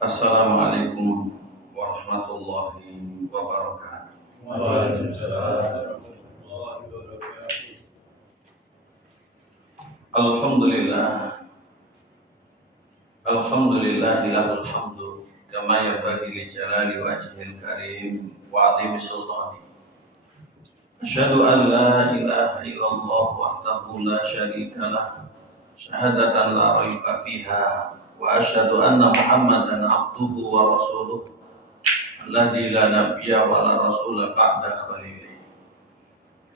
Assalamualaikum warahmatullahi wabarakatuh. Waalaikumsalam warahmatullahi wabarakatuh. Alhamdulillahillahul hamdu kama yanbaghi li jalali wajhil karim wa 'azimi sultani. Asyhadu an la ilaha illallah wahdahu la syarika lah syahadatan la raiba fiha wa asyhadu anna Muhammadan abduhu wa rasuluh alladzi la nabiyya wa la rasula ba'da khalilih.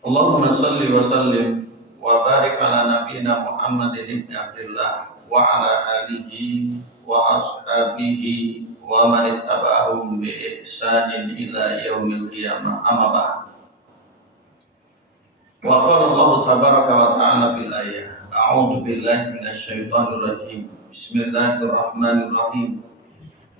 Allahumma salli wa sallim wa barik ala nabiyyina Muhammadin ibn Abdullah wa ala alihi wa ashabihi wa man ittaba'ahum bi ihsanin ila yaumil qiyamah. Amma ba'd. Wa qala Allah tabaraka wa ta'ala fil ayah a'udzu billahi minasy syaithanir rajim. Bismillahirrahmanirrahim.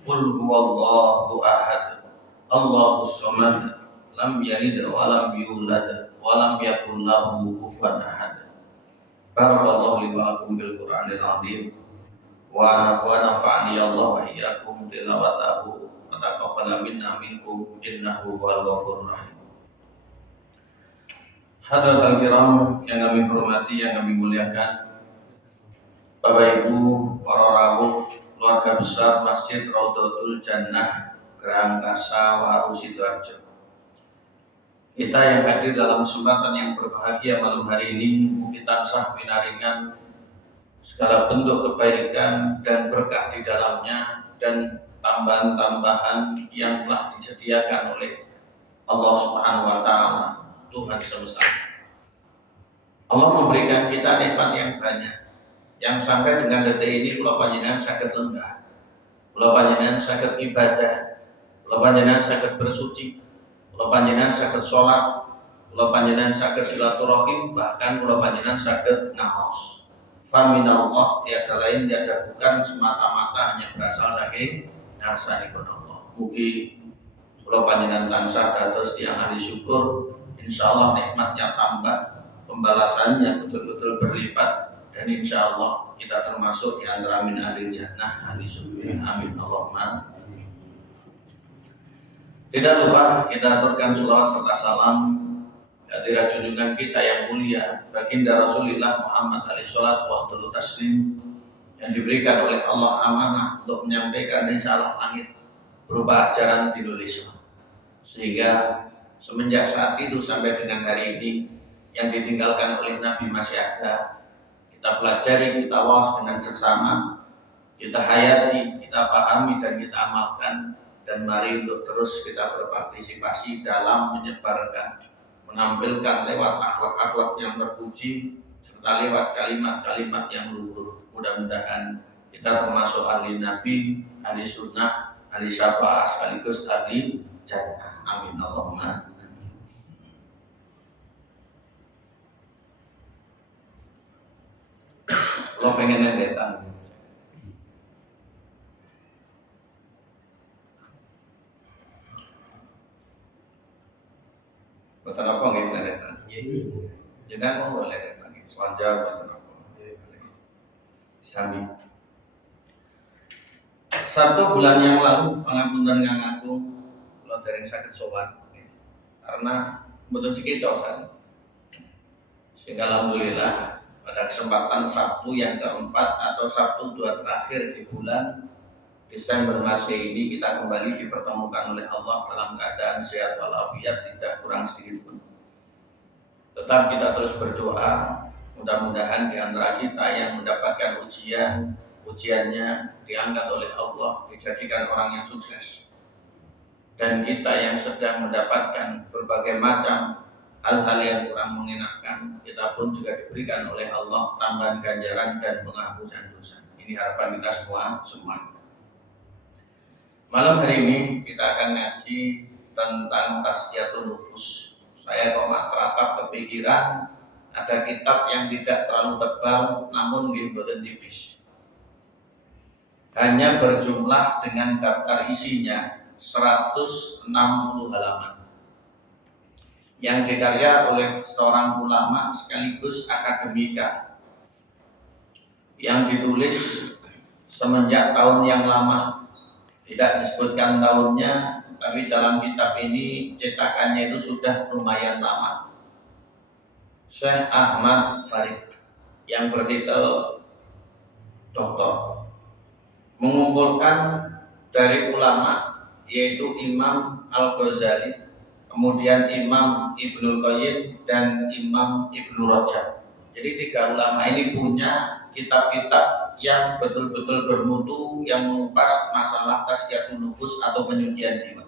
Qul huwallahu ahad. Allahus samad. Lam yalid wa lam yulad wa lam yakul lahu kufuwan ahad. Barakallahu li wa lakum bil Qur'anil azim wa nafa'ani Allah wa iyyakum tilawatahu wa taqabbal minna minkum innahu huwal ghafurur rahim. Hadirin kiram yang kami hormati, yang kami muliakan, Bapak Ibu, para rawuh, keluarga besar Masjid Raudhatul Jannah Grangkasa Waru Sidoarjo. Kita yang hadir dalam kesempatan yang berbahagia malam hari ini, mugi tansah pinaringan segala bentuk kebaikan dan berkah di dalamnya dan tambahan-tambahan yang telah disediakan oleh Allah Subhanahu wa taala, Tuhan semesta. Allah memberikan kita nikmat yang banyak, yang sampai dengan detik ini kula panjenengan saged lenggah, kula panjenengan saged ibadah, kula panjenengan saged bersuci, kula panjenengan saged sholat, kula panjenengan saged silaturahim, bahkan kula panjenengan saged ngaos. Faminallah, tiada lain tiada bukan semata-mata hanya berasal saking ngarsanipun Allah. Mugi kula panjenengan tansah dados tiyang ahli syukur, insyaallah nikmatnya tambah, pembalasannya betul-betul berlipat, dan insyaallah kita termasuk di antara min ahli jannah ahli syukur. Amin Allahumma. Tidak lupa kita aturkan sholawat serta salam hadirat junjungan kita yang mulia baginda Rasulullah Muhammad alaihi salatu wa taslim, yang diberikan oleh Allah amanah untuk menyampaikan risalah langit berupa ajaran dinul Islam, sehingga semenjak saat itu sampai dengan hari ini yang ditinggalkan oleh Nabi masih ada. Kita pelajari, kita wawas dengan seksama, kita hayati, kita pahami dan kita amalkan, dan mari untuk terus kita berpartisipasi dalam menyebarkan, menampilkan lewat akhlak-akhlak yang terpuji serta lewat kalimat-kalimat yang luhur. Mudah-mudahan kita termasuk ahli Nabi, ahli sunnah, ahli syafaat, sekaligus ahli jannah. Amin Allahumma. Lo pengen nendetan betul apa nggak nendetan? Jangan mau boleh nendetan. Soal jawab betul apa? Sami. 1 bulan yang lalu pangapunten kang agung kula dereng saged sowan karena mboten sikecok. Sehingga alhamdulillah pada kesempatan Sabtu yang keempat atau Sabtu 2 terakhir di bulan Desember Masehi ini kita kembali dipertemukan oleh Allah dalam keadaan sehat walafiat, tidak kurang sedikit pun. Tetap kita terus berdoa, mudah-mudahan di antara kita yang mendapatkan ujiannya diangkat oleh Allah, dijadikan orang yang sukses. Dan kita yang sedang mendapatkan berbagai macam hal-hal yang kurang mengenakan, kita pun juga diberikan oleh Allah tambahan ganjaran dan penghapusan dosa. Ini harapan kita semua. Malam hari ini kita akan ngaji tentang Tazkiyatun Nufus. Saya kok teratap kepikiran ada kitab yang tidak terlalu tebal, namun boten tipis. Hanya berjumlah dengan daftar isinya 160 halaman. Yang dikarya oleh seorang ulama sekaligus akademika, yang ditulis semenjak tahun yang lama Tidak disebutkan tahunnya, tapi dalam kitab ini cetakannya itu sudah lumayan lama. Syekh Ahmad Farid yang bertitel doktor mengumpulkan dari ulama yaitu Imam Al-Ghazali, kemudian Imam Ibnul Qayyim dan Imam Ibnu Rajab. Jadi tiga ulama ini punya kitab-kitab yang betul-betul bermutu yang mengupas masalah tazkiyatun nufus atau penyucian jiwa.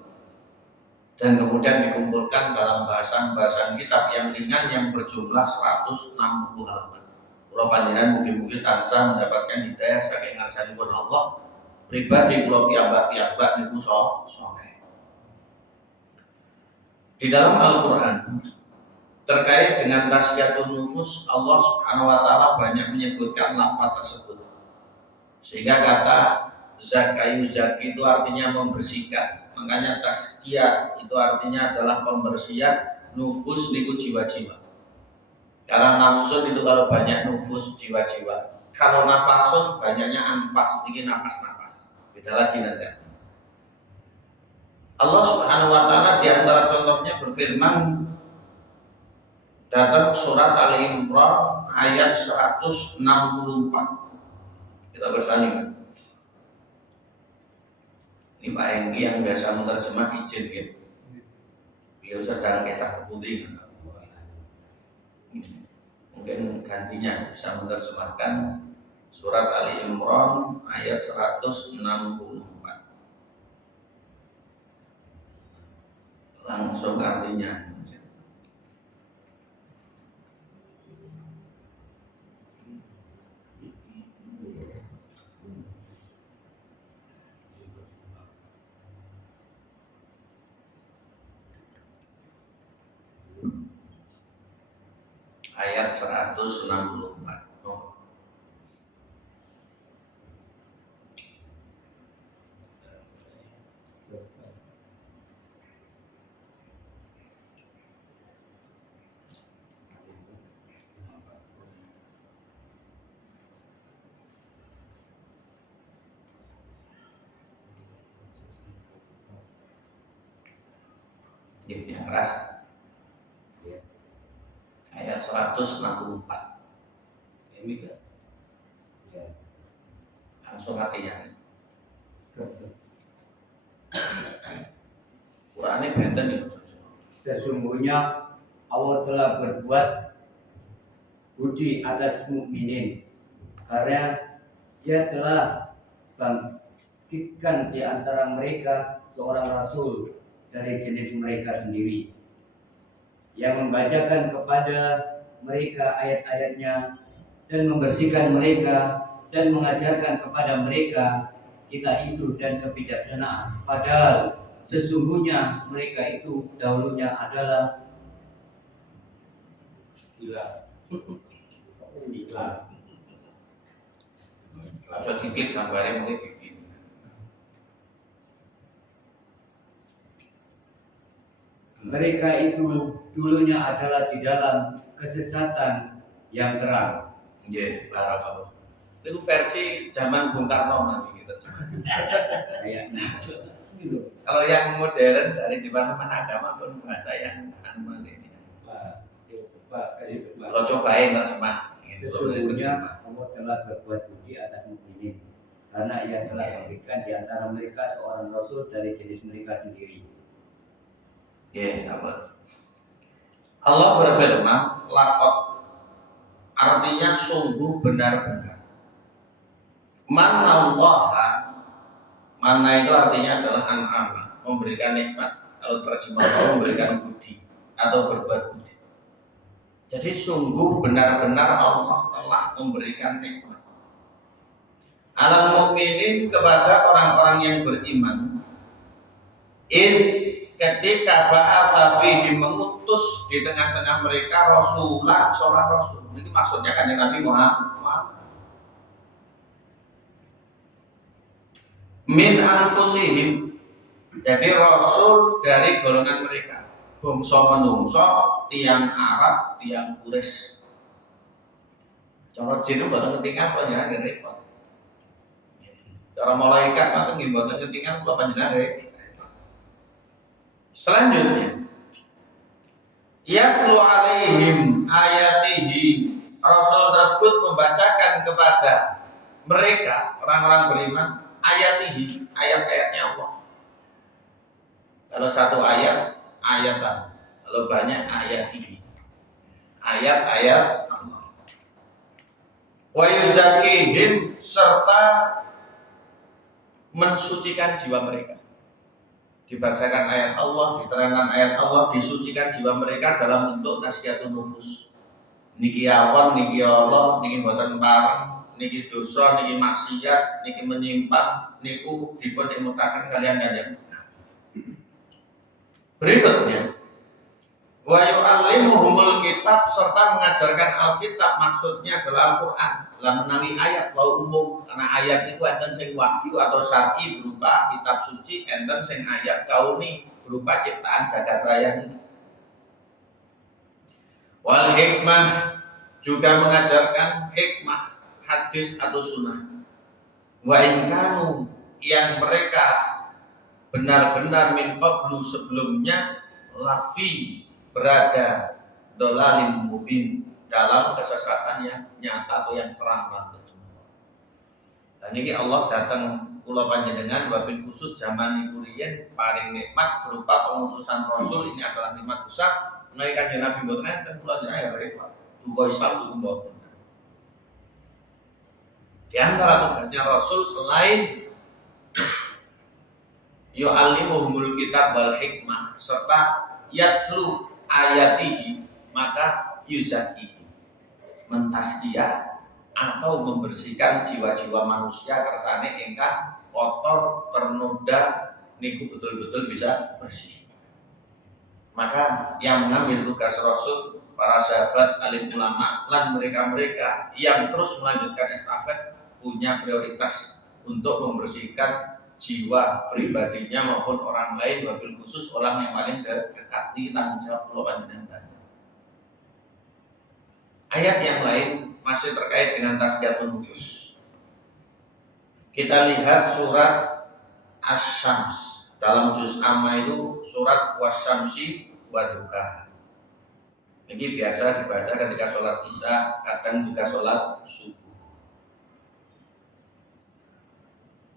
Dan kemudian dikumpulkan dalam bahasan-bahasan kitab yang ringan yang berjumlah 160 halaman. Kalau panjenengan mungkin-mungkin tansah mendapatkan hidayah saking ngarsanipun Allah, pribadi kula piyambak-piyambak niku saleh. Di dalam Al-Qur'an terkait dengan tazkiyatun nufus, Allah Subhanahu wa taala banyak menyebutkan lafaz tersebut. Sehingga kata zakayu zaki itu artinya membersihkan. Makanya tazkiyah itu artinya adalah pembersihan nufus niku jiwa-jiwa. Karena nafsun itu kalau banyak nufus jiwa-jiwa. Kalau nafasun banyaknya anfas, ini nafas-nafas. Beda lagi nanti. Allah Subhanahu wa taala di antara contohnya berfirman datang surat Ali Imran ayat 164. Kita bersanding. Ini Pak Enggi yang biasa menerjemah izin ya. Beliau sedang kisah putih. Mungkin gantinya bisa menerjemahkan surat Ali Imran ayat 164. Langsung artinya. Ayat 164. Yang keras. Ayat 164. Ini kan? Ya. Langsung artinya. Qurannya benten ya. Sesungguhnya Allah telah berbuat budi atas mukminin karena Dia telah bangkitkan di antara mereka seorang rasul dari jenis mereka sendiri yang membacakan kepada mereka ayat-ayatnya dan membersihkan mereka dan mengajarkan kepada mereka kitab itu dan kebijaksanaan. Padahal sesungguhnya mereka itu dahulunya adalah gila. Coba diklik gambarnya mulai diklik. Mereka itu dulunya adalah di dalam kesesatan yang terang. Iya, barakallah. Itu versi zaman Bung Karno nanti kita semua. Kalau yang modern dari di mana agama pun bahasa yang anu ini. Kalau cobain terjemah. Sesungguhnya Allah telah berbuat budi atas mukminin karena Ia telah memberikan di antara mereka seorang rasul dari jenis mereka sendiri. Ya, Allah berfirman, laqad artinya sungguh benar-benar. Mana itu artinya adalah an'ama, memberikan nikmat. Kalau terjemah Allah memberikan budi atau berbuat budi. Jadi sungguh benar-benar Allah telah memberikan nikmat. Alal mukminin kepada orang-orang yang beriman. Ketika ba'atha fihim mengutus di tengah-tengah mereka rasulan seorang rasul. Ini maksudnya kan yang Nabi Muhammad. Min anfusihim. Jadi rasul dari golongan mereka. Bangsa menungso, tiang Arab, tiang Quraisy. Cara jin itu bakal ketinggalan kalau jangan repot. Cara malaikat ngoten nggih mboten ketingan kula panjenengan Selanjutnya, yatlu alaihim ayatihi. Rasul tersebut membacakan kepada mereka orang-orang beriman ayatihi, ayat-ayatnya Allah. Kalau satu ayat, ayatan. Kalau banyak ayatihi, ayat-ayat Allah. Wa yuzakihim, serta mensucikan jiwa mereka. Dibacakan ayat Allah, diterangkan ayat Allah, disucikan jiwa mereka dalam bentuk tasqiyatun nufus. Niki awon, niki Allah, niki boten pareng, niki dosa, niki maksiat, niki menyimpang, niku dipun imutaken kalian kanjeng. Berikutnya, wa yu'allimuhumul kitab, serta mengajarkan Alkitab, maksudnya adalah Al-Qur'an. Lah menawi ayat wa umum, karena ayat itu enten sing wahyu atau syar'i berupa kitab suci, enten sing ayat kauni berupa ciptaan jagat raya ini. Wal hikmah, juga mengajarkan hikmah, hadis atau sunnah. Wa in kanu, yang mereka benar-benar min qablu, sebelumnya lafi, berada dolalin mubin, dalam kesesatan yang nyata atau yang terang banget. Dan ini Allah datang kula panjenengan wabil khusus zaman kuriyen paling nikmat berupa pengutusan Rasul. Ini adalah nikmat besar. Menawi kanjeng Nabi mboten enten kula jenengan ya repot. Duka Islam duka mboten. Di antara tugasnya Rasul selain yu'allimuhumul kitab wal hikmah, serta yatlu ayatihi, maka yuzakihi, mentazkiyah atau membersihkan jiwa-jiwa manusia kersane ingkang kotor, ternoda, niku betul-betul bisa bersih. Maka yang mengambil tugas Rasul, para sahabat, alim ulama, dan mereka-mereka yang terus melanjutkan estafet punya prioritas untuk membersihkan jiwa pribadinya maupun orang lain, wabil khusus orang yang paling dekat di tanggung jawab kula panjenengan. Ayat yang lain masih terkait dengan tasqiyatun nufus. Kita lihat surat Asy-Syams. Dalam juz amma itu surat Wasyamsi waduha. Ini biasa dibaca ketika sholat isya, kadang juga sholat subuh.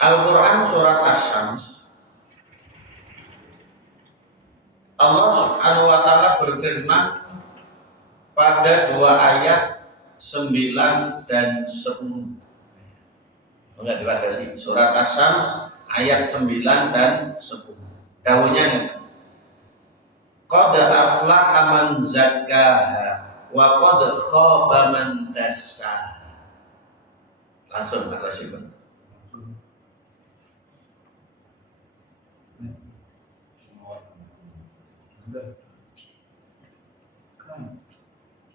Al-Quran surat Asy-Syams, Allah subhanahu wa ta'ala berfirman pada dua ayat 9 dan 10. Enggak dibatasi. Surat Asy-Syams ayat 9 dan 10. Dawuhnya qad aflaha man zakkaha wa qad khaba man dassaha. Langsung kata Simon.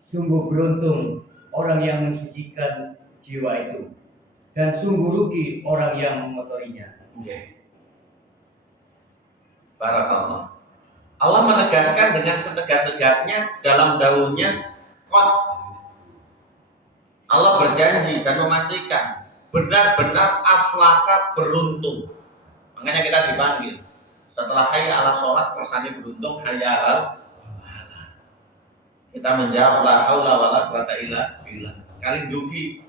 Sungguh beruntung orang yang mensucikan jiwa itu, dan sungguh rugi orang yang mengotorinya. Barakallah. Allah menegaskan dengan setegas-tegasnya dalam dawuhnya qad. Allah berjanji dan memastikan benar-benar aflaha, beruntung. Makanya kita dipanggil setelah hayya ala sholat kersane beruntung hayya ala. Kita menjawab la haula wala quwata illa billah. Kali dugi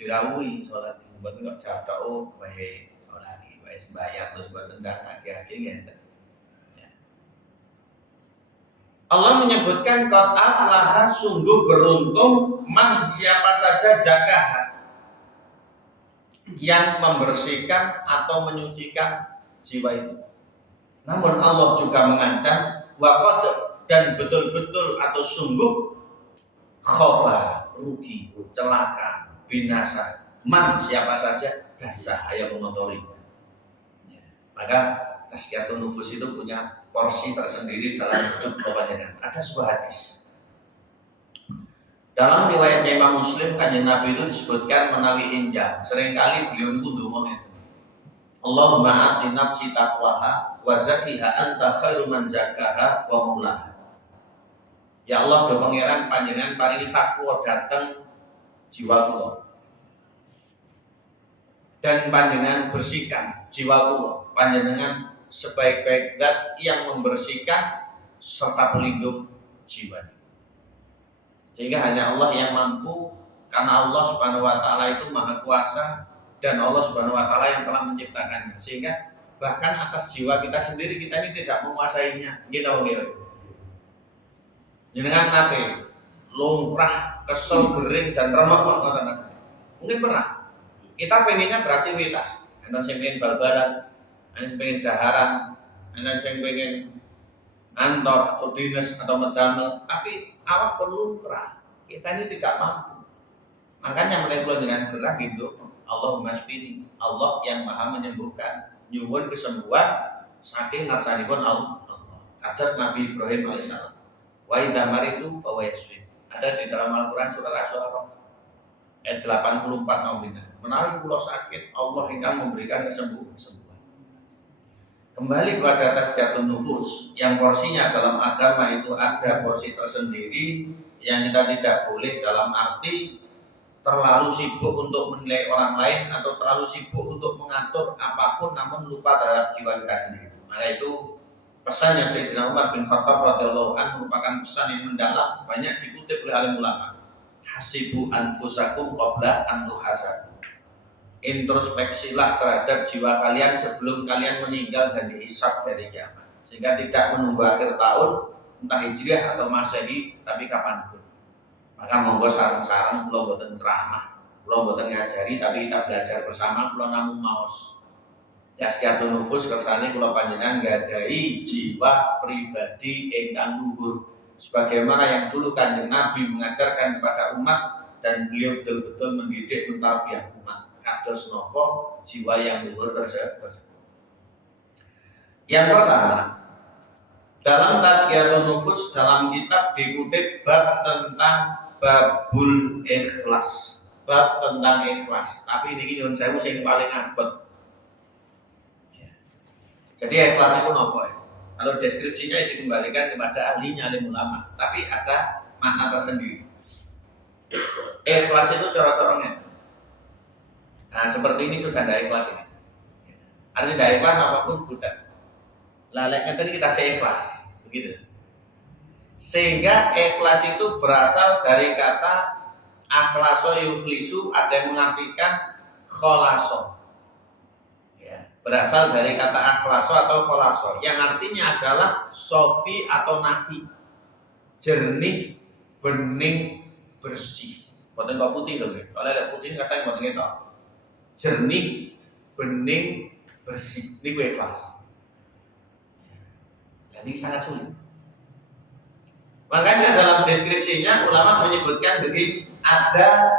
dirawuhi sholat itu buat kok jatuh wae sholat iki wae sembahyang terus buat tendang agi-agi ngene. Allah menyebutkan qad aflaha, sungguh beruntung man, siapa saja zakah, yang membersihkan atau menyucikan jiwa itu. Namun Allah juga mengancam wa dan betul-betul atau sungguh khoba, rugi, celaka, binasa man, siapa saja dasar yang mengotori. Maka tasqiyatun nufus itu punya porsi tersendiri dalam hidup kebanyakan. Ada sebuah hadis dalam riwayatnya Imam Muslim, kanjeng Nabi itu disebutkan menawi injak. Seringkali beliau itu ngomong itu, Allahumma ati nafsi taqwaha wa zakkiha anta khairu man zakkaha wa mulaha. Ya Allah, do pangeran panjenengan paringi takwa dateng jiwa kula. dan panjenengan bersihkan jiwa kula. Panjenengan sebaik-baik zat yang membersihkan serta pelindung jiwa. Sehingga hanya Allah yang mampu, karena Allah Subhanahu wa taala itu maha kuasa dan Allah Subhanahu wa taala yang telah menciptakannya. Sehingga bahkan atas jiwa kita sendiri kita ini tidak menguasainya. Nggih napa nggih? Jenengan nate lumrah, kesel, gering dan remuk ngoten Mas. Mungkin pernah. Kita pengennya beraktivitas. Enten sing pengen bal-balan, enten sing pengen daharan, enten sing pengen kantor atau dinas atau medamel, tapi awak perlu lumrah. Kita ini tidak mampu. Makanya mulai dengan gerah gitu. Allahumma shfini, Allah yang maha menyembuhkan, nyuwun kesembuhan saking ngarsanipun Allah. Kados Nabi Ibrahim alaihissalam. Wa idza maritu fa huwa yashfin. Ada di dalam Al-Qur'an surat Asy-Syu'ara ayat 84 nomina. Menawi kula sakit, Allah ingkang memberikan kesembuhan. Kembali kepada tazkiyatun nufus yang porsinya dalam agama itu ada porsi tersendiri yang kita tidak boleh dalam arti terlalu sibuk untuk menilai orang lain atau terlalu sibuk untuk mengatur apapun namun lupa terhadap jiwa kita sendiri. Maka itu pesan yang Sayyidina Umar bin Khattab radhiyallahu anhu merupakan pesan yang mendalam, banyak dikutip oleh alim ulama. Hasibu anfusakum qabla an tuhasabu. Introspeksilah terhadap jiwa kalian sebelum kalian meninggal dan dihisab dari kiamat. Sehingga tidak menunggu akhir tahun, entah hijriah atau masehi, tapi kapanpun. Maka monggo sareng-sareng kula boten ceramah, kula boten ngajari, tapi kita belajar bersama, kula namung maos. Tazkiyatun nufus kersane kula panjenengan nggadahi jiwa pribadi ingkang luhur. Sebagaimana yang dulu Kanjeng Nabi mengajarkan kepada umat dan beliau betul-betul mendidik mentarbiyah umat. Kados nopo jiwa yang luhur tersebut. Yang pertama, dalam Tazkiyatun Nufus dalam kitab dikutip bab tentang babul ikhlas, bab tentang ikhlas. Tapi ini nyuwun sewu sing paling abot. Jadi ikhlas itu nopo ya? Kalau deskripsinya dikembalikan kepada ahlinya alim ulama, tapi ada makna tersendiri. Ikhlas itu cara-caranya. Nah seperti ini sudah tidak ikhlas ini. Artinya tidak ikhlas apapun budak. Laleknya tadi kita seikhlas, begitu. Sehingga ikhlas itu berasal dari kata akhlaso yukhlisu, ada yang mengartikan kholaso. Ya, berasal dari kata akhlaso atau kholaso, yang artinya adalah sofi atau naqi, jernih, bening, bersih. Boten kok putih loh, kalau ada putih katanya boten itu. Jernih, bening, bersih. Ini gue ikhlas. Jadi sangat sulit. Makanya dalam deskripsinya ulama menyebutkan begini, ada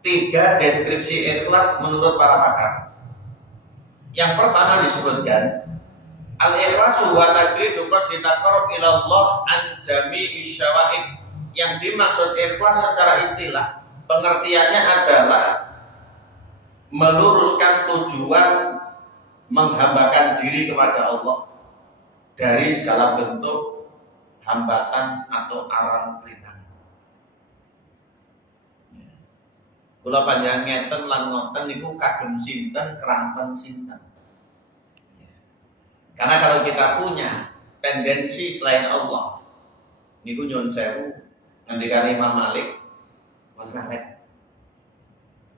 3 deskripsi ikhlas menurut para pakar. Yang pertama disebutkan al-ikhlasu wa tajridu qasdi taqarrub ila Allah an jami'i syawa'ib. Yang dimaksud ikhlas secara istilah, pengertiannya adalah meluruskan tujuan menghambakan diri kepada Allah dari segala bentuk hambatan atau arang rintangan. Kula panjenengan ngeten lan ngoten niku kagem sinten keranten sinten. Karena kalau kita punya tendensi selain Allah, niku nyuwun sewu ngendikane Imam Malik,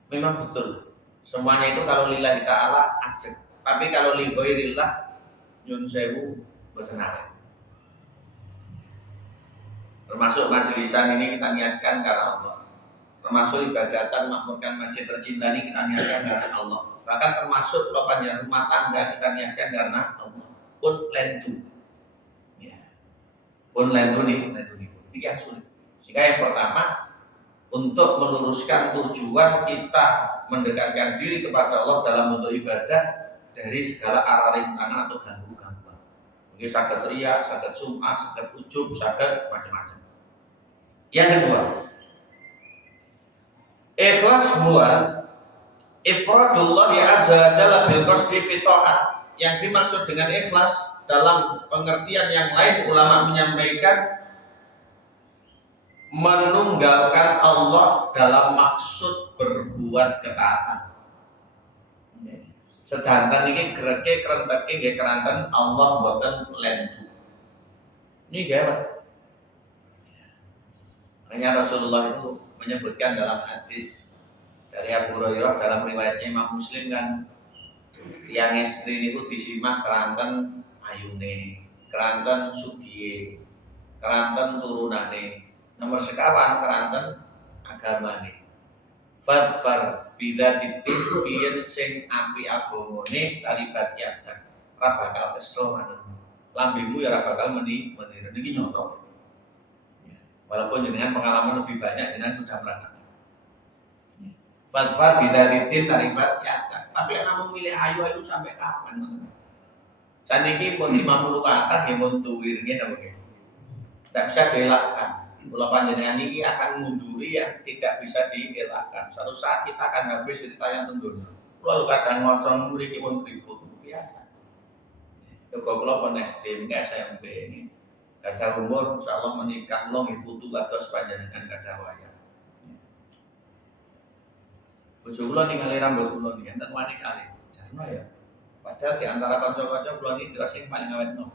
memang betul. Semuanya itu kalau lillahi ta'ala ajeng. Tapi kalau li ghairillah nyun sewu boten awet. Termasuk majelisan ini kita niatkan karena Allah. Termasuk ibadatan makmurkan masjid tercinta ini kita niatkan karena Allah. Bahkan termasuk panjenengan rumah tangga kita niatkan karena Allah. Pun lentu. Ya. Pun lentu nih. Ini yang sulit. Sehingga yang pertama, untuk meluruskan tujuan kita mendekatkan diri kepada Allah dalam bentuk ibadah dari segala arah rintangan atau gangguan. Mungkin sakit teriak, sakit sum'ah, sakit ujub, sakit macam-macam. Yang kedua, ikhlas buat ifradullah azza jalla bil qasdi fi ta'at. Yang dimaksud dengan ikhlas dalam pengertian yang lain ulama menyampaikan menunggalkan Allah dalam maksud berbuat ketaatan. Sedanten iki greke krenteke nggih keranten Allah mboten lendu. Ini gawat. Hanya Rasulullah itu menyebutkan dalam hadis dari Abu Hurairah dalam riwayatnya Imam Muslim kan, tiang istri niku disimah keranten ayune, keranten sugiye, keranten turunane, nomor sekawan keranten agamane. Fadfar bila titik biyen sing api agamane talibat yadan, ora bakal kesel maneh. Lambemu ya ora bakal meni niki nyontok. Walaupun jenengan pengalaman lebih banyak, jenengan sudah merasakan. Fadfar bila titik talibat yadan. Tapi namun milih ayu sampai kapan? Saniki pun 50 ke atas ya pun tuwir ngene apa nggih. Tidak bisa dielakkan. Kalau panjenengan ini akan munduri yang tidak bisa dielakkan. Suatu saat kita akan habis cerita yang tentunya. Lalu kadang ngocon mriki pun ribut biasa. Kalau pun SD, SMP ini kada umur, insyaallah menikah long putu kados panjenengan kada wayah. Bojo kula ningali rambut kula niki enten wani kali. Jarno ya. Padahal di antara kanca-kanca kula niki sing paling awetno.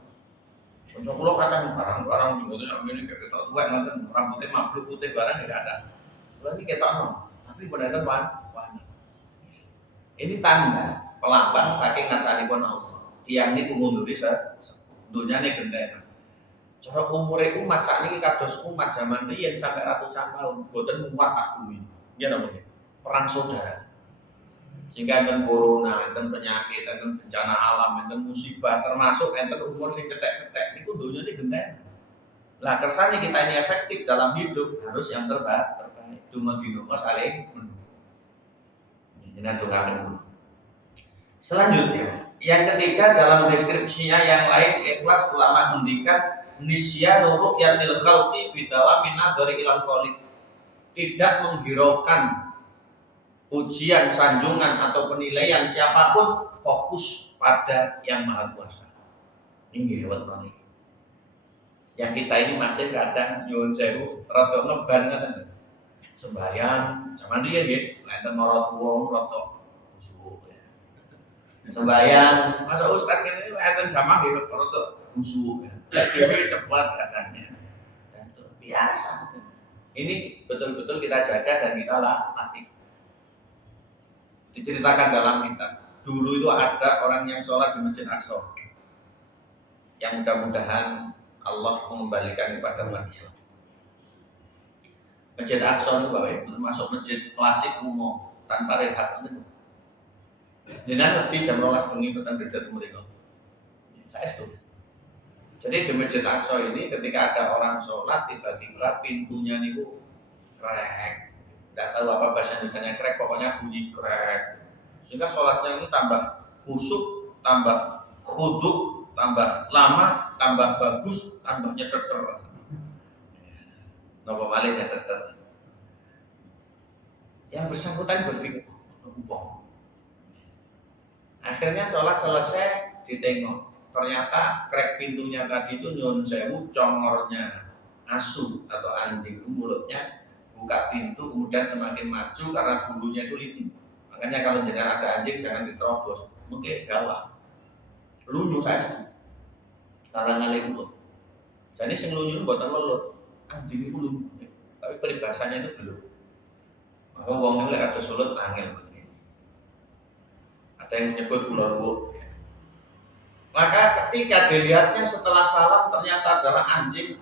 Kanca kula kacang barang-barang jenggote sak ngene kayak ketok tuwek ngoten, rambutnya mabluk putih barang enggak ada. Kula niki ketokno, tapi bener-bener wani. Ini tanda pelambang saking ngarsanipun Allah. Tiyang niku ngunduri dunyane gentena. Cara umure umat sakniki kados umat zaman riyen sampai ratusan tahun, boten muat tak bumi. Nggih napa nggih? Perang saudara. Sehingga enten corona, enten penyakit, enten bencana alam, enten musibah, termasuk enten umur sing cetek-cetek niku donyane gentena. Lah kersane kita ini efektif dalam hidup harus yang terbaik. Dumadi nomor saling mendukung. Ini dongaken. Selanjutnya, yang ketiga dalam deskripsinya yang lain ikhlas ulama ngendikan nisyanu ru'yatil khalqi bidawamin nadhari ilal khaliq. Tidak menghiraukan ujian, sanjungan atau penilaian siapapun, fokus pada yang maha kuasa. Ini lewat balik. Yang kita ini masih kadang nyuwun sewu rada ngeban ngoten. Sembahyang zaman riyen nggih, enten ora tuwa rada khusyuk. Sembahyang, masa ustaz ini enten jamaah nggih rada khusyuk. Jadi cepat katanya. Dan itu biasa. Ini betul-betul kita jaga dan kita latih. Diceritakan dalam kitab. Dulu itu ada orang yang sholat di Masjid Aqsa. Yang mudah-mudahan Allah mengembalikan kepada umat Islam. Masjid Aqsa itu Bapak Ibu termasuk masjid klasik umum tanpa rehat. Jenengan ngerti jam 12 bengi petang derajat mereka. Saya itu. Jadi di Masjid Aqsa ini ketika ada orang sholat tiba-tiba pintunya niku krek. Tidak tahu apa bahasa Indonesianya krek, pokoknya bunyi krek. Sehingga sholatnya ini tambah khusyuk, tambah khuduk, tambah lama, tambah bagus, tambahnya ceter. Napa malih ceter. Yang bersangkutan berpikir, uang. Akhirnya sholat selesai, ditengok. Ternyata krek pintunya tadi itu nyuwun sewu congornya asu atau anjing itu mulutnya buka pintu kemudian semakin maju karena bulunya itu licin. Makanya kalau jangan ada anjing jangan diterobos, mungkin gawat. Lunyu saya karena ngalih mulut. Jadi sing lunyu mboten welut, anjing itu lunyu. Tapi peribahasanya itu belum. Maka wong nek ada sulut angel. Ada yang menyebut ular wuk. Maka ketika dilihatnya setelah salam ternyata adalah anjing,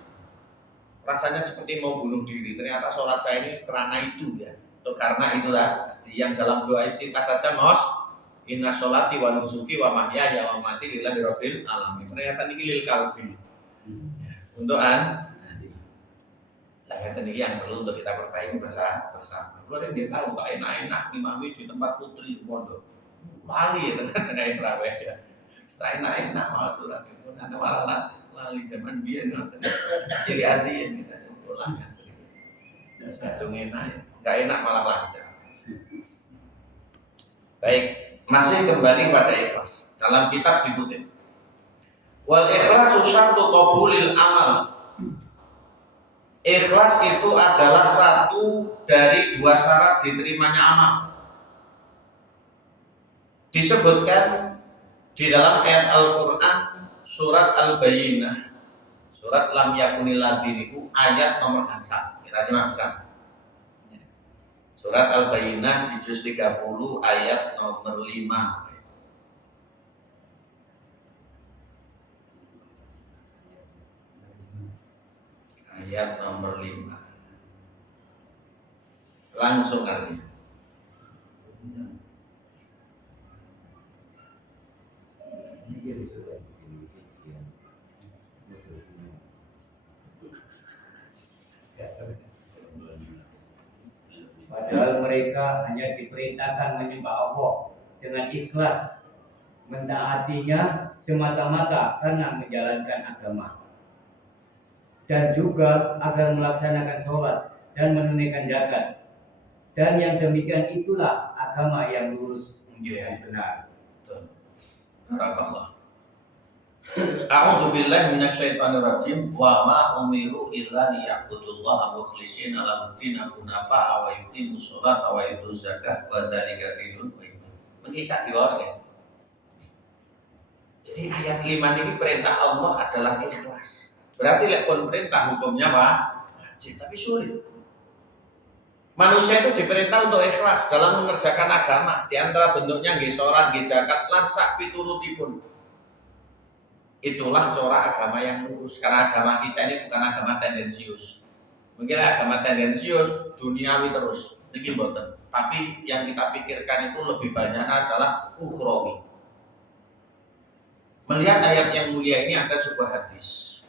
rasanya seperti mau bunuh diri. Ternyata sholat saya ini karena itu ya, atau karena itulah yang dalam doa iftitah saja mos inna sholati wa nusuki wa mahyaya wa mati lillahi rabbil alamin. Ternyata ini lil kalbi untuk nah kata ini yang perlu untuk kita perbaiki bersama. Kalau yang dia tahu tak enak-enak ngimami di tempat putri pondok, lali ya tengah-tengah terawih ya. Enak-enak malah surat itu, nanti malah lali zaman biar jadi arti kita sekolah. Satu enak, nggak enak malah lancar. Baik, masih kembali pada ikhlas. Dalam kitab dikutip, wal ikhlasu syartu qabulil amal. Ikhlas itu adalah satu dari dua syarat diterimanya amal. disebutkan di dalam ayat Al-Quran surat Al-Bayyinah, surat Lam Yakunil Ladin itu ayat nomor gangsal. Kita simak bersama. Surat Al-Bayyinah di juz 30 ayat nomor 5. Ayat nomor 5. Langsung artinya. Padahal mereka hanya diperintahkan menyembah Allah dengan ikhlas, mentaatinya semata-mata karena menjalankan agama, dan juga agar melaksanakan sholat dan menunaikan zakat. Dan yang demikian itulah agama yang lurus dan benar. Barakallah. A'udzu billahi minasyaitonir rajim. Wa ma umiru illa liya'budullaha mukhlishina lahu-d-din hunafa wa yuqimus sholata wa yutuz zakata wa dzalika dinul qayyim. Mengki sak diwaos ya. Jadi ayat 5 ini perintah Allah adalah ikhlas. Berarti lek kon perintah hukumnya apa? Wajib, tapi sulit. Manusia itu diperintah untuk ikhlas dalam mengerjakan agama. Di antara bentuknya nggih salat, nggih zakat, lan sak piturutipun. Itulah corak agama yang lurus. Karena agama kita ini bukan agama tendensius. Mungkin agama tendensius, duniawi terus. Ini mboten. Tapi yang kita pikirkan itu lebih banyak adalah ukhrawi. Melihat ayat yang mulia ini ada sebuah hadis.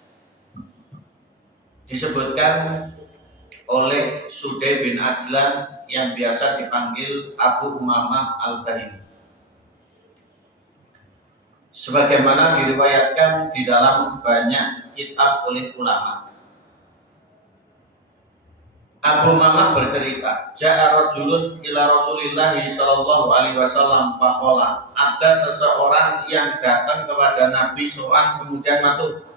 Disebutkan oleh Sudai bin Ajlan yang biasa dipanggil Abu Umamah Al-Bahili. Sebagaimana diriwayatkan di dalam banyak kitab oleh ulama. Abu Umamah bercerita, ja'a rajulun ila Rasulillah sallallahu alaihi wasallam faqala, ada seseorang yang datang kepada Nabi seorang kemudian matur,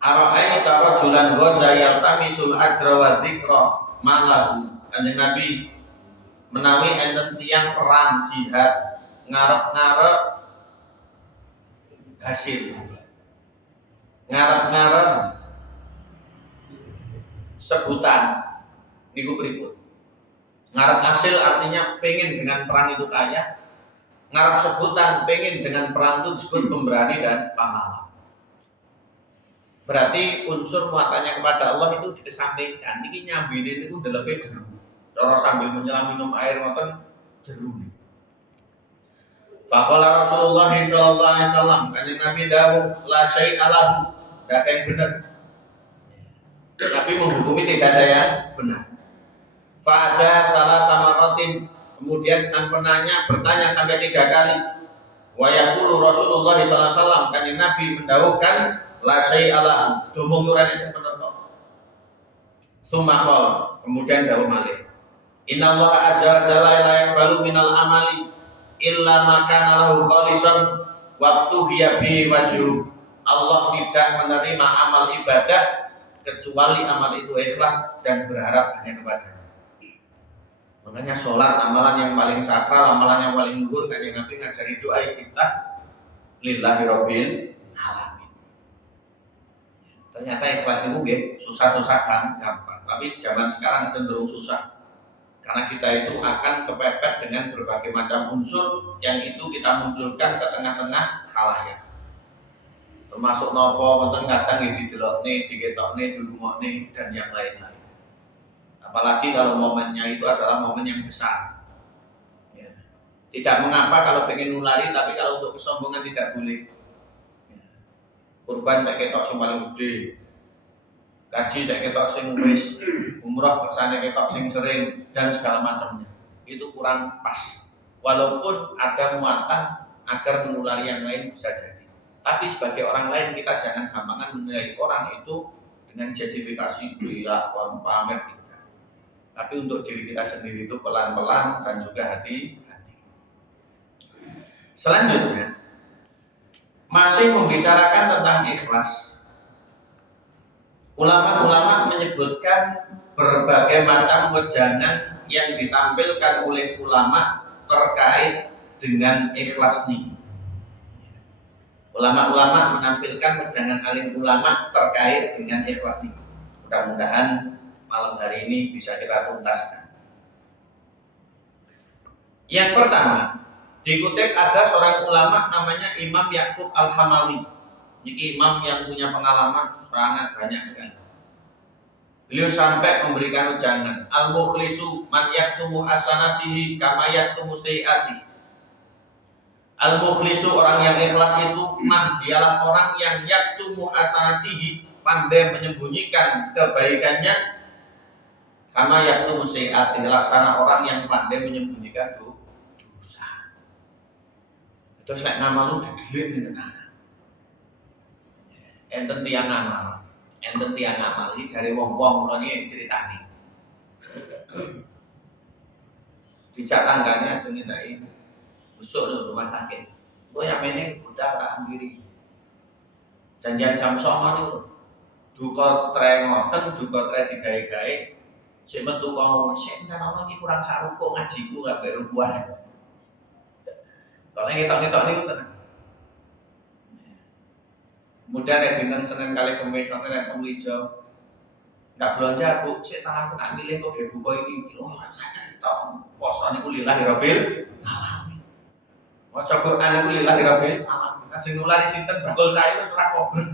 ara'aita rajulan ghaza yaltamisul ajra wa dzikra malahu. Kanjeng Nabi menawi enten tiyang perang jihad ngarep-ngarep hasil, ngarep-ngarep sebutan niku pripun. Ngarep hasil artinya pengen dengan perang itu kaya, ngarep sebutan pengen dengan perang itu disebut pemberani dan pahlawan. Berarti unsur muatannya kepada Allah itu dikesampingkan. Niki nyambine niku delepe jeru. Cara sambil menyelam minum air ngoten jeru. Faqala Rasulullah sallallahu alaihi wasallam, kanjeng Nabi dawuh la syai'a lahu, tidak ada yang benar. Nabi menghukumi tidak ada yang benar. Fa'ada salah samaratin, kemudian sang penanya bertanya sampai 3 kali. Wa yaqulu Rasulullah sallallahu alaihi wasallam, kanjeng Nabi mendawuhkan la syai'a lahu, dumung urane sing bener kok. Sumakol, kemudian dawuh malih. Inna Allah azza wa jalla la yaqbalu minal amali illa makana lahu khalisan wa tuhiya bi wajhu. Allah tidak menerima amal ibadah kecuali amal itu ikhlas dan berharap hanya kepada-Nya. Makanya sholat amalan yang paling sakral, amalan yang paling luhur. Kanjeng Nabi ngajari doa kita lillahi rabbil alamin. Ternyata ikhlas itu nggih susah-susah kan gampang, tapi zaman sekarang cenderung susah. Karena kita itu akan kepepet dengan berbagai macam unsur yang itu kita munculkan ke tengah-tengah khalayak. Termasuk nopo wonten kadang nggih didelokne, diketokne, dirungokne dan yang lain-lain. Apalagi kalau momennya itu adalah momen yang besar. Ya. Tidak mengapa kalau pengen nulari, tapi kalau untuk kesombongan tidak boleh. Ya. Kurban tak ketok sing paling gede. Kaji tak ketok sing wis, umroh kersane ketok sing sering dan segala macamnya. Itu kurang pas. Walaupun ada muatan agar menulari yang lain bisa jadi. Tapi sebagai orang lain kita jangan gampangan menilai orang itu dengan justifikasi dia pamer kita. Tapi untuk diri kita sendiri itu pelan-pelan dan juga hati-hati. Selanjutnya masih membicarakan tentang ikhlas. Ulama-ulama menyebutkan berbagai macam wejangan yang ditampilkan oleh ulama terkait dengan ikhlas nih. Ulama-ulama menampilkan wejangan alim ulama terkait dengan ikhlas nih. Mudah-mudahan malam hari ini bisa kita tuntaskan. Yang pertama, dikutip ada seorang ulama namanya Imam Yaqub Al-Hamawi. Ini imam yang punya pengalaman sangat banyak sekali. Beliau sampai memberikan wejangan, al-mukhlisu man yaktumu hasanatihi kama yaktumu sayiatihi. Al-mukhlisu orang yang ikhlas itu man, dialah orang yang yaktumu hasanatihi, pandai menyembunyikan kebaikannya, kama yaktumu sayiatihi, laksana orang yang pandai menyembunyikan dosa. Terus nek nama lu didelik ning tenan. Enten tiyang amal. Enten tiang amal iki jare wong-wong kula niki diceritani. Dijak tanggane aja ngindaki besok nang rumah sakit. Kok yang ini udah tak ambiri. Janjian jam 09.00 niku. Duka tre ngoten, duka tre digawe-gawe. Sik metu kok ngomong, "Sik kan ana iki kurang sak rukuk ngajiku kabeh rukuan." Kalau ngetok-ngetok niku tenan. Kemudian ada dinten Senin kali Kamis nanti ada Lijo. Enggak belanja Bu, sik tanganku tak milih kok ge buka iki. Oh, saja tok. Poso niku lillahi rabbil alamin. Maca Quran niku lillahi rabbil alamin. Sing nulari sinten bakul saya wis ora kober.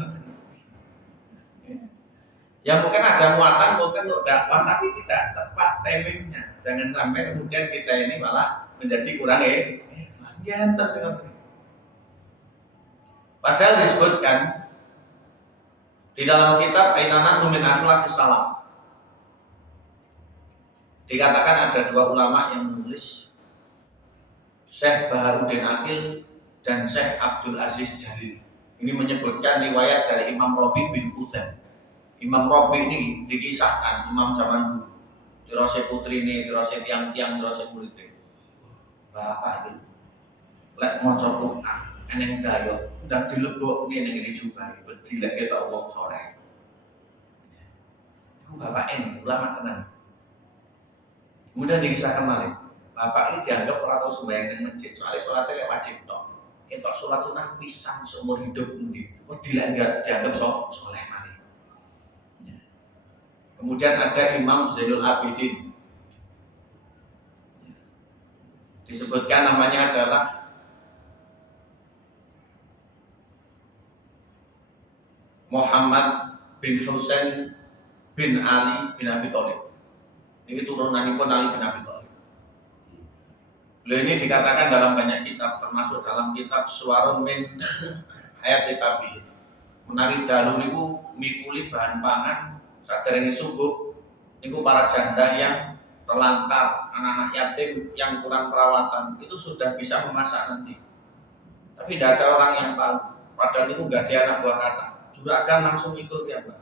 Ya mungkin ada muatan, mungkin untuk dakwah tapi tidak tepat timingnya. Jangan sampai kemudian kita ini malah menjadi kurang ikhlas. Ya, padahal disebutkan di dalam kitab Ainana Min Akhlaqis Salaf. Dikatakan ada dua ulama yang menulis, Syekh Baharuddin Aqil dan Syekh Abdul Aziz Jalil. Ini menyebutkan riwayat dari Imam Rabi bin Husain. Imam Rabi ini dikisahkan imam zaman dulu. Dirose putrine, dirose tiang-tiang, dirose muridnya. Bapak itu lek maca Quran eneng dayo udah dilebokne ning ngene juga dilek ketok wong saleh. Iku bapak ulama tenan. Kemudian dikisahkan malih, bapak ini dianggap ora tau sembahyang ning masjid, soalnya salatnya wajib tok. Ketok salat sunah pisan seumur hidup endi. Kok dilek dianggap saleh malih. Kemudian ada Imam Zainul Abidin. Disebutkan namanya adalah Muhammad bin Husain bin Ali bin Abi Thalib. Ini turunanipun Ali bin Abi Thalib. Beliau ini dikatakan dalam banyak kitab, termasuk dalam kitab Suwarun min Hayati Tabi'in. Menawi dalu niku mikuli bahan pangan saderenge subuh niku para janda yang terlantar, anak-anak yatim yang kurang perawatan itu sudah bisa memasak nanti. Tapi tidak ada orang yang tahu. Padahal itu nggak ada anak buah kata. Juragan langsung ikut ya Pak.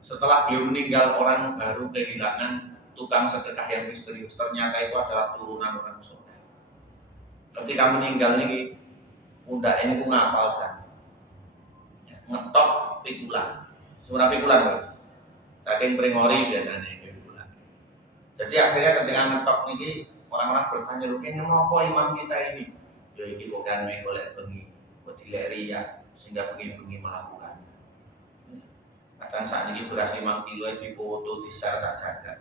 Setelah beliau meninggal, orang baru kehilangan tukang sedekah yang misterius. Ternyata itu adalah turunan orang soleh. Ketika meninggal nih, muda ini pun ngapalkan, ngetok pikulan, surah pikulan Pak. Kaking pringori biasanya pikulan. Jadi akhirnya ketika ngetok nih, orang-orang bertanya, "Lu kayaknya apa imam kita ini?" Ya iki bukan golek bengi, dilek riya sehingga bengi-bengi melakukan. Kadang saat ini beras 5 kilo dipoto di share sak jagat.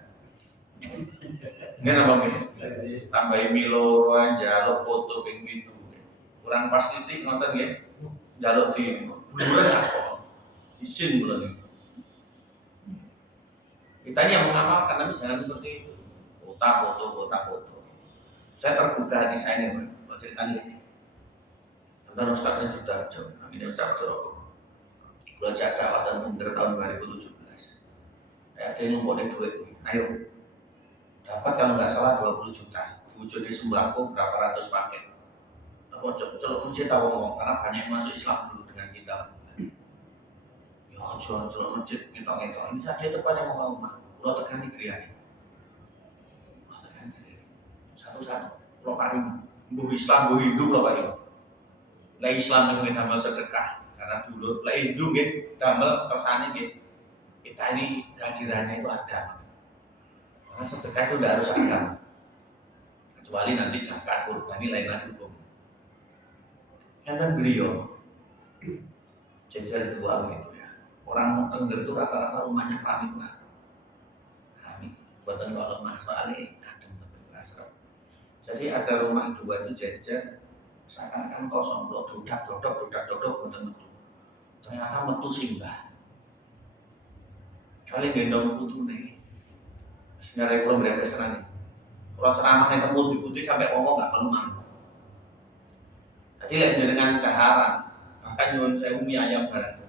Nggih napa nggih? Tambahi milo njaluk foto ping 7. Kurang pas titik ngoten nggih. Njaluk di buluran apa? Isin kula niki. Kita ini yang mengamalkan tapi jangan seperti itu. Foto. Saya terbuka hati saya ini, Pak. Ceritanya gitu. Karena Ustaznya sudah jauh. Ini Ustaz Doro. Kalau jaga waktu bener tahun 2017. Ya, dia ngumpulin duit. Ayo. Dapat kalau nggak salah 20 juta. Wujudnya sembako berapa ratus paket. Apa celuk masjid tahu ngomong karena banyak yang masuk Islam dulu dengan kita. Ya, celuk masjid ngetok-ngetok. Ini saja tekan yang mau rumah. Kalau tekan di geria. Satu-satu. Kalau paling bu Islam, bu Hindu kalau paling. Lah Islam yang kita damel sedekah karena dulu lah Hindu nggih damel kersane nggih. Kita ini kehadirannya itu ada. Karena sedekah itu tidak harus agama. Kecuali nanti zakat kurban lain lagi hukum. enten beliau jejer dua gitu ya. Orang Tengger itu rata-rata rumahnya keramik Pak. Keramik, buatan kok lemah soalnya adem asrap. Jadi ada rumah dua itu jejer, seakan-akan kosong, lo dodak buatan metu. Ternyata metu simbah. Kali gendong putu nih, sebenarnya belum berapa sekarang. Kalau ceramah yang putih sampai ngomong nggak pelumang. Jadi lihat dengan keharan, bahkan nyuwun sewu mie ayam barang.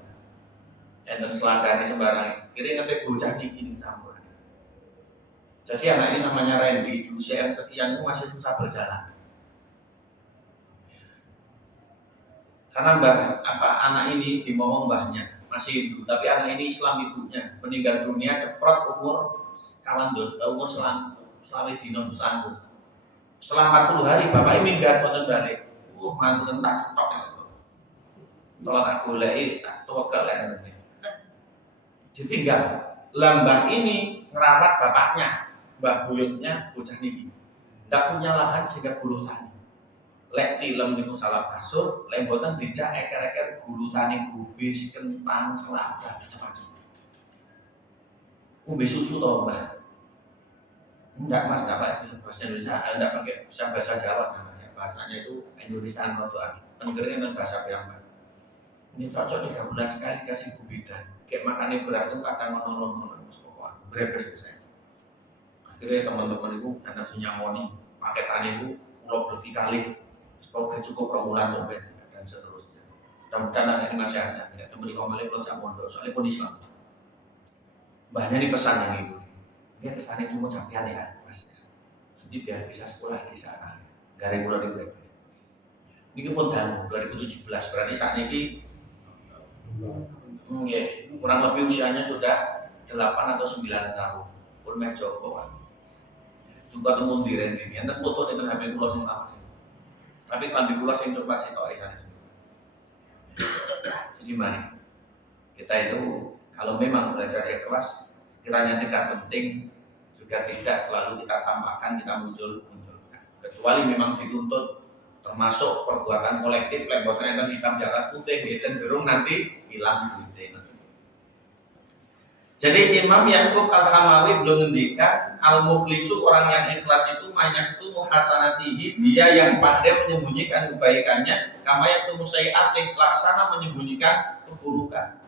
Enten seladane sembarang. Kira ngetik bocah gini campur. Jadi anak ini namanya Randy, di usia yang sekian itu masih susah berjalan. Karena anak ini dimomong mbahnya masih Hindu, tapi anak ini Islam ibunya meninggal dunia ceprot umur umur selama dino selangkung. Setelah 40 hari bapak ini minggat wonten balik. Mantu entak stok itu. Tolong aku goleki tak tuwek lek. Ditinggal. Lambah ini ngerawat bapaknya, mbah buyutnya bocah niki. Ndak punya lahan sehingga buruh tani. Lek tilem niku salah kasur, lek mboten dijak eker-eker gulu tani gubis, kentang, selada, macam-macam. Umbe susu to, Mbah? Enggak Mas, enggak pakai bahasa Indonesia, enggak pakai bahasa Jawa kan. Bahasanya itu Indonesia atau Tenggernya dan bahasa Piyambak. Ini cocok 3 bulan sekali kasih gubidan. Kayak makannya beras itu kadang menolong pokoknya beres saya. Akhirnya teman-teman itu karena sinyamoni pakai tani itu pulau berkali semoga cukup permulaan dompet dan seterusnya. Mudah-mudahan ini masih ada. Ya, teman-teman kembali kalau saya mondok soalnya pun Islam. Mbahnya ini pesan yang ibu. Dia kesannya cuma capian ya, Mas. Jadi biar bisa sekolah di sana. Dari bulan ini. Ini pun tahun 2017 berarti saat ini kurang lebih usianya sudah 8 atau 9 tahun. Pun meh Joko. Juga temu di Randy. Enten foto itu HP kula sing lama sih. Tapi klambi kula sing coklat sih tok isane. Jadi mari kita itu kalau memang belajar ikhlas kiranya tidak penting juga tidak selalu kita tambahkan, kita munculkan. Kecuali memang dituntut termasuk perbuatan kolektif, lembaga yang hitam jarak putih, cenderung nanti hilang duitnya. Jadi Imam Yaqub Al-Hamawi belum menghentikan al-muflisu orang yang ikhlas itu banyak itu muhasanatihi, dia yang pandai menyembunyikan kebaikannya, kama yang musayyatih laksana menyembunyikan keburukan.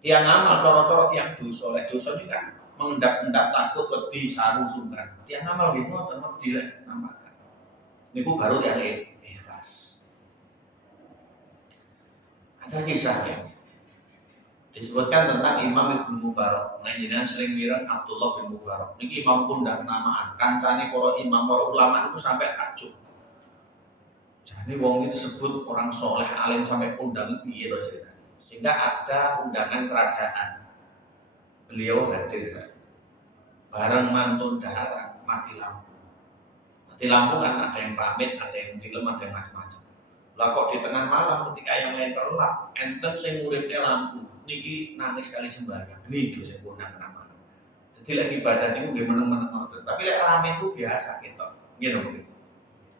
Tiang amal coro-coro tiang dosa, dosa juga mengendap-endap takut lebih saru sungkan. Tiang amal gitu tetap dilek nambahkan. Ini baru tiang ikhlas. Ada kisahnya. Disebutkan tentang Imam Ibnu Mubarak. Nah ini sering bilang Abdullah bin Mubarak. Ini imam pun tidak kenamaan. Kancane para imam, para ulama itu sampai takjub. Jadi wong itu disebut orang soleh alim sampai undang piye to cerita. Sehingga ada undangan kerajaan. Beliau hadir. Bareng mantun daharan mati lampu. Mati lampu kan ada yang pamit, ada yang dilem, ada yang macam-macam. Lah kok di tengah malam ketika yang lain terlelap, enten sing uripnya lampu. Niki nangis kali sembahyang. Niki lho sing undang nama. Jadi lagi ibadah niku nggih meneng-meneng ngoten. Tapi lek rame itu biasa ketok. Nggih lho.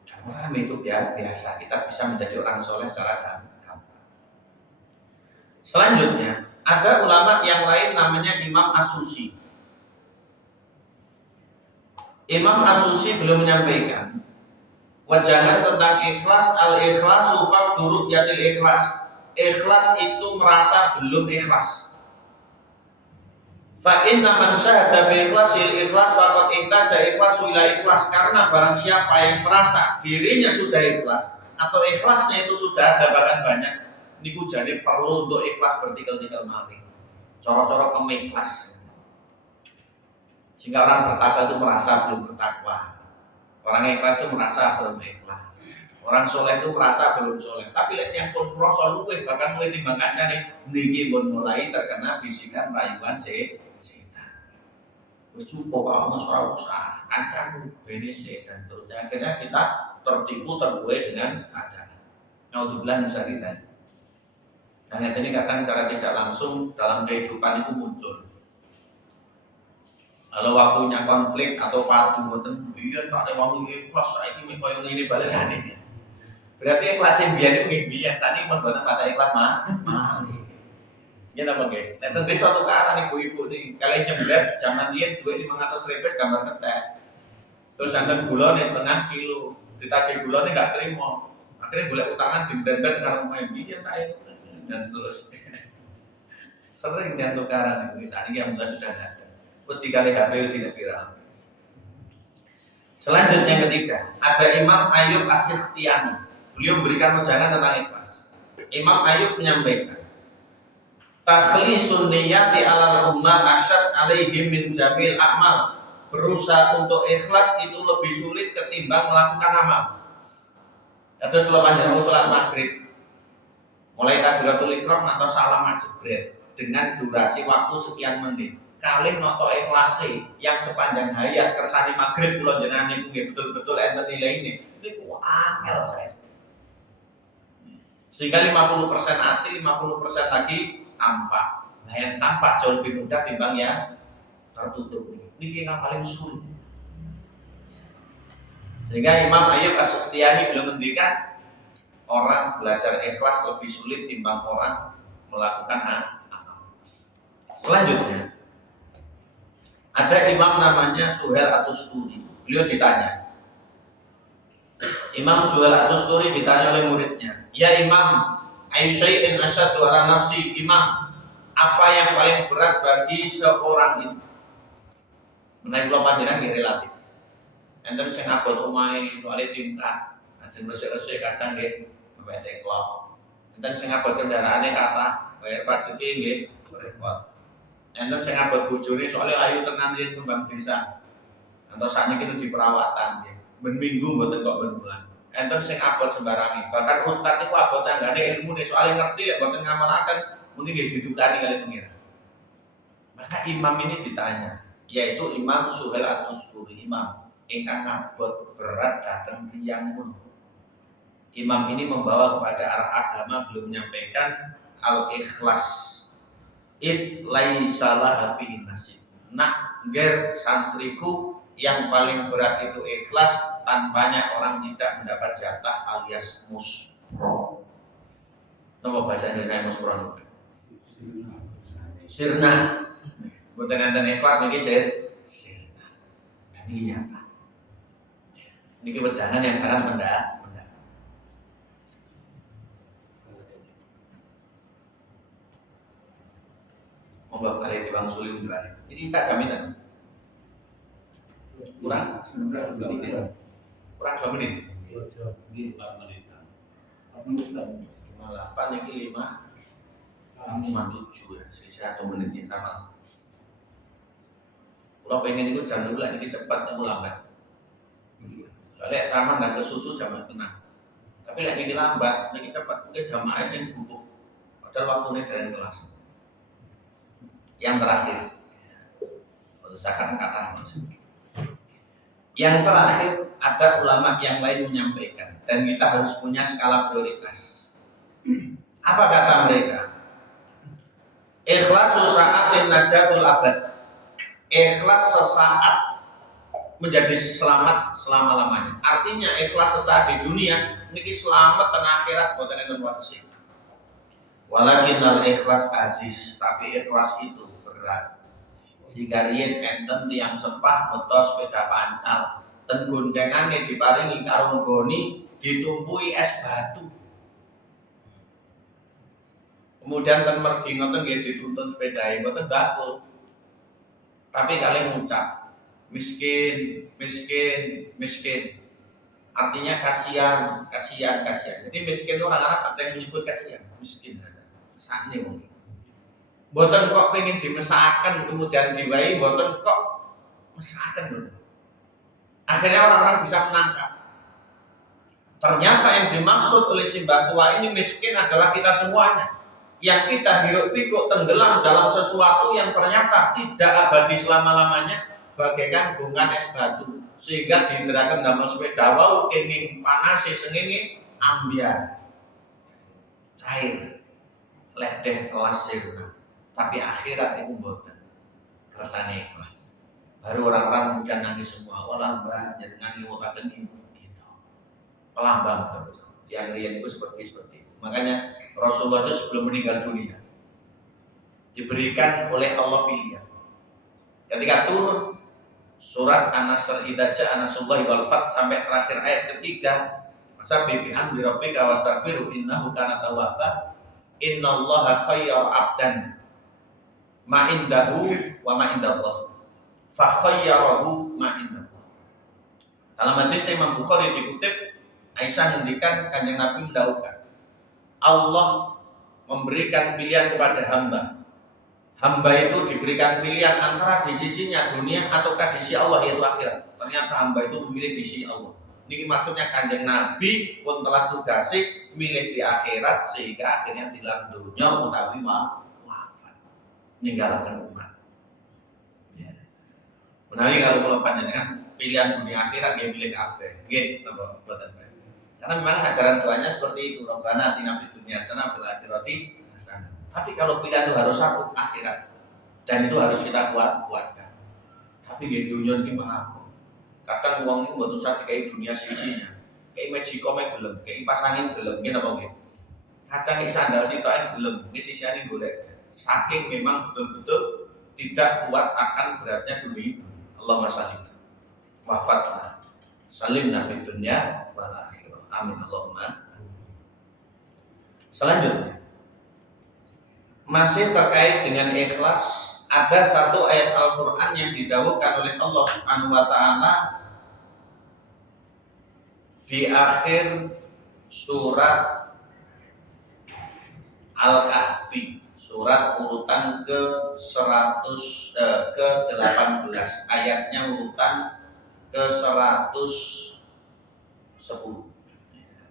Kalau rame itu biasa, kita bisa menjadi orang soleh secara gampang. Selanjutnya, ada ulama yang lain namanya Imam As-Susi. Imam As-Susi belum menyampaikan wajangan tentang ikhlas, al-ikhlasu faqdurut yatil ikhlas. Ikhlas itu merasa belum ikhlas. Fa inna man syahada fi ikhlasil ikhlas faqad ihtaja ikhlasu ila ikhlas. Karena barang siapa yang merasa dirinya sudah ikhlas atau ikhlasnya itu sudah ada bahkan banyak, niku jadi perlu untuk ikhlas bertikel-tikel malih. Coro-coro kemikhlas. Sehingga orang bertakwa itu merasa belum bertakwa. Orang ikhlas itu merasa belum ikhlas. Orang soleh itu merasa belum soleh. Tapi lihat yang pun kroso luwih bahkan mulai timbangkannya nih niki pun mulai terkena bisikan rayuan setan. Wis cukup kamu ora usah ancam benes dan terusnya. Akhirnya kita tertipu terbuai dengan keadaan. Naudzubillah bisa kita. Karena ini kadang cara tidak langsung dalam kehidupan itu muncul. Kalau waktunya konflik atau padu, iya tak ada waktu ikhlas, saya ini koyo ini balasannya. Berarti ikhlas biyen iku biyen sakniki pun boten mata ikhlas malih. Ya napa nggih? Nek ten desa tukaran ibu-ibu iki kali nyembet zaman riyen duwe 500.000 gambar ketek. Terus santen gulane setengah kilo, ditagih gulane gak terima. Akhirnya golek utangan dimbet-bet karo main piye tae dan terus. Sering dan tukaran ini saat ini alhamdulillah sudah ada. Putih kali HP tidak viral. Selanjutnya yang ketiga, ada Imam Ayyub As-Sikhtiyani. Beliau memberikan wejangan tentang ikhlas. Imam Ayyub menyampaikan, takhlisun niyati alal ummah asyad alaihim min jamil a'mal. Berusaha untuk ikhlas itu lebih sulit ketimbang melakukan amal. Terus kalau panjenengan salat maghrib, mulai takbiratul ihram atau salam jebret dengan durasi waktu sekian menit. Kali noto ikhlasi yang sepanjang hayat kersani maghrib kula jenengan niku nggih betul-betul enten nilai ini. Niku angel saya. Sehingga 50% hati, 50% lagi tampak. Nah yang tampak jauh lebih mudah timbang yang tertutup. Ini yang paling sulit. Sehingga Imam Ayyub As-Sikhtiyani belum mendikan orang belajar ikhlas lebih sulit timbang orang melakukan amal. Selanjutnya ada imam namanya Suhail At-Tusturi. Beliau ditanya. Imam Suhail At-Tusturi ditanya oleh muridnya, "Ya Imam, ayu syai'in asyaddu ala nafsi?" Imam, apa yang paling berat bagi seorang itu? Menaik kula panjenengan nggih relatif. Enten sing abot omahe soalé tingkat, ajeng resik-resik kadang nggih sampai teklok. Enten sing abot kendaraane kathah, bayar pajeke nggih repot. Enten sing abot bojone soalé ayu tenan yen kembang desa. Atau sakniki itu di perawatan nggih. Ben minggu mboten kok ben bulan. Enten sing abot sembarangi. Bahkan ustaz niku abot sanggane ilmune soalé ngerti lek mboten ngamalaken mungkin nggih didukani kali pengira. Maka imam ini ditanya, yaitu Imam Suhail At-Tusturi, imam ingkang ngabot berat dateng tiyang pun. Imam ini membawa kepada arah agama belum menyampaikan al-ikhlas. It laisalah fihi nasib. Nak ger santriku yang paling berat itu ikhlas, tanpanya orang tidak mendapat jatah alias muspro. Nama bahasa Indonesia muspro? Sirna. Bukan enten ikhlas niki sirna. Dan ini nyata. Ini wejangan yang sangat mendalam. Moga kali di Bang Sulim berani. Ini saya jaminan. Kurang 2 menit. Kurang 2 menit. Ini 4 menit. 8 ini 5 7 ya. Sisa 1 menitnya sama. Kalau pengen itu jam 2 ini cepat aku lambat. Soalnya sama nggak kesusu jam tenang. Tapi lagi ini lambat, lagi cepat mungkin jamaah yang butuh. Padahal waktunya dari kelas. Yang terakhir, saya kata-kata maksudnya. Yang terakhir ada ulama yang lain menyampaikan dan kita harus punya skala prioritas. Apa kata mereka? Ikhlasu sa'atin najatul abad. Ikhlas sesaat menjadi selamat selama-lamanya. Artinya ikhlas sesaat di dunia niki selamat ten akhirat boten enten watesi. Walakinnal ikhlas aziz, tapi ikhlas itu berat. Sehingga riyen enten tiyang sempah motos sepeda pancal, ten goncengane diparingi karo nggoni ditumpui es batu. Kemudian ten mergi ngoten nggih dituntun sepedahe mboten bakul. Tapi kalian ngucap miskin, miskin, miskin. Artinya kasihan, kasihan, kasihan. Jadi miskin itu orang-orang ada yang menyebut kasihan, miskin. Sakne mungkin. Mboten kok pengen dimesakan kemudian diwai, mboten kok mesakan lho. Akhirnya orang-orang bisa menangkap. Ternyata yang dimaksud oleh simbah tua ini miskin adalah kita semuanya. Yang kita hiruk-pikuk tenggelam dalam sesuatu yang ternyata tidak abadi selama-lamanya, bagaikan gungan es batu, sehingga diderakan dalam sepeda wau kenging panas sengenge ambiar cair ledeh kelas sirna. Tapi akhirat itu mboten kersane ikhlas. Baru orang-orang kemudian nangis semua, wala mbah jenengan ngiwakaken gitu. Pelambang terus. Yang rian itu seperti itu. Makanya Rasulullah itu sebelum meninggal dunia diberikan oleh Allah pilihan. Ketika turun surat An-Nasr idza ja'a nasrullahi wal fath sampai terakhir ayat ketiga, fasabbih bihamdi rabbika wastaghfirhu innahu kana tawwaba. Innallaha khayyara 'abdan ma indahu wa ma indallah. Fa khayyarahu ma indallah. Dalam hadis Imam Bukhari dikutip Aisyah ngendikan Kanjeng Nabi mendahulukan Allah memberikan pilihan kepada hamba. Hamba itu diberikan pilihan antara di sisinya dunia ataukah di sisi Allah yaitu akhirat. Ternyata hamba itu memilih di sisi Allah. Ini maksudnya Kanjeng Nabi pun telah tugasi milih di akhirat sehingga akhirnya tilang dunia utawi wafat ninggalkan umat. Ya. Menawi kalau panjenengan pilihan dunia akhirat dia milih kabeh. Nggih, napa boten bae. Karena memang ajaran doanya seperti itu. Rabbana atina fid dunya hasanah fil akhirati hasanah. Tapi kalau pilihan itu harus satu akhirat dan itu harus kita kuatkan. Tapi di dunia ini apa? Kadang uang ini buat usah dikai dunia sisinya, kayak magicome gelem, kayak pasangin gelem, gini apa gitu. Kadang ini sandal sitok gelem, ini sisinya boleh. Saking memang betul-betul tidak kuat akan beratnya dunia itu. Allahumma sholli wafatna salimna fid dunya wal akhirah. Amin Allahumma. Selanjutnya masih terkait dengan ikhlas, ada satu ayat Al-Quran yang didawuhkan oleh Allah Subhanahu wa Ta'ala di akhir surat Al-Kahfi, surat urutan ke-100 ke-18, ayatnya urutan ke-110.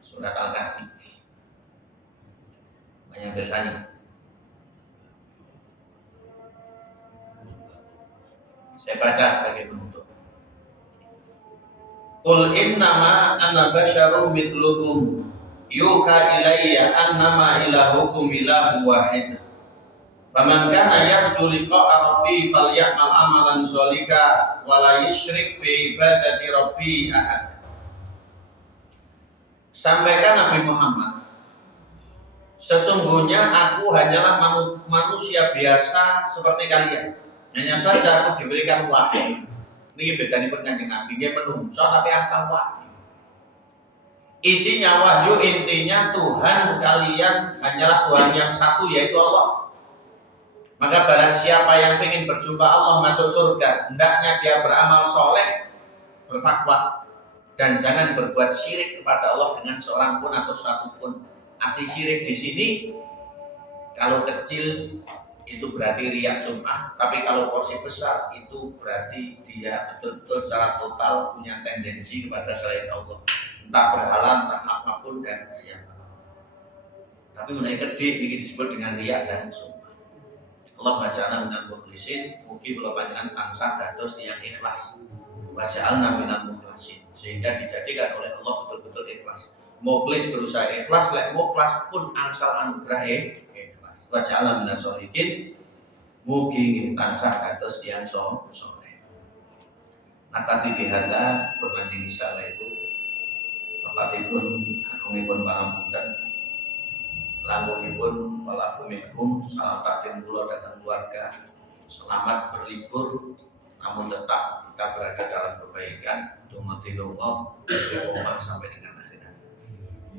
Surat Al-Kahfi. Banyak biasanya. Saya baca sebagai penutup. Qul innama ana basyarum mithlukum yuha ilayya annama ilahukum ilahu wahid. Faman kana yarju liqa'a rabbi falyamal amalan sholika wa la yusyrik bi ibadati rabbi ahad. Sampaikan Nabi Muhammad, sesungguhnya aku hanyalah manusia biasa seperti kalian. Hanya saja aku diberikan wahyu. Ini bedanya pun Kanjeng Nabi, dia menungso tapi asal wahyu. Isinya wahyu intinya Tuhan kalian hanyalah Tuhan yang satu yaitu Allah. Maka barang siapa yang ingin berjumpa Allah masuk surga, hendaknya dia beramal soleh, bertakwa, dan jangan berbuat syirik kepada Allah dengan seorang pun atau satu pun. Arti syirik di sini kalau kecil itu berarti riya sum'ah, tapi kalau porsi besar itu berarti dia betul-betul secara total punya tendensi kepada selain Allah, entah berhala, entah apapun dan siapa. Tapi mulai gede ini disebut dengan riya dan sum'ah. Allah bacaan minal mukhlisin, mugi kula panjenengan tansah dados tiyang ikhlas. Waja'alna minal mukhlasin, sehingga dijadikan oleh Allah betul-betul ikhlas. Mukhlis berusaha ikhlas, lek mukhlas pun angsal anugerah ikhlas. Waja'alna minas sholihin, mugi tansah dados tiyang saleh. Maka dibihanda berbanding misalnya itu bapakipun agungipun pangapunten, langkungipun walafu minkum, salam takdim kula datang keluarga. Selamat berlibur, namun tetap kita berada dalam kebaikan. Dongo-dongo dari rumah sampai dengan akhirat.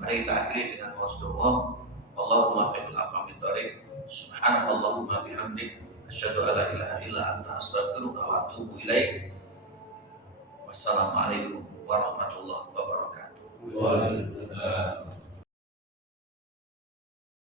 Mari kita akhiri dengan wasdongo. Allahumma fiqil afamid dharik. Subhanallahumma bihamdik. Asyhadu an la ilaha illa anta astaghfiruka wa atubu ilaik. Wassalamualaikum warahmatullahi wabarakatuh. Waalaikumsalam.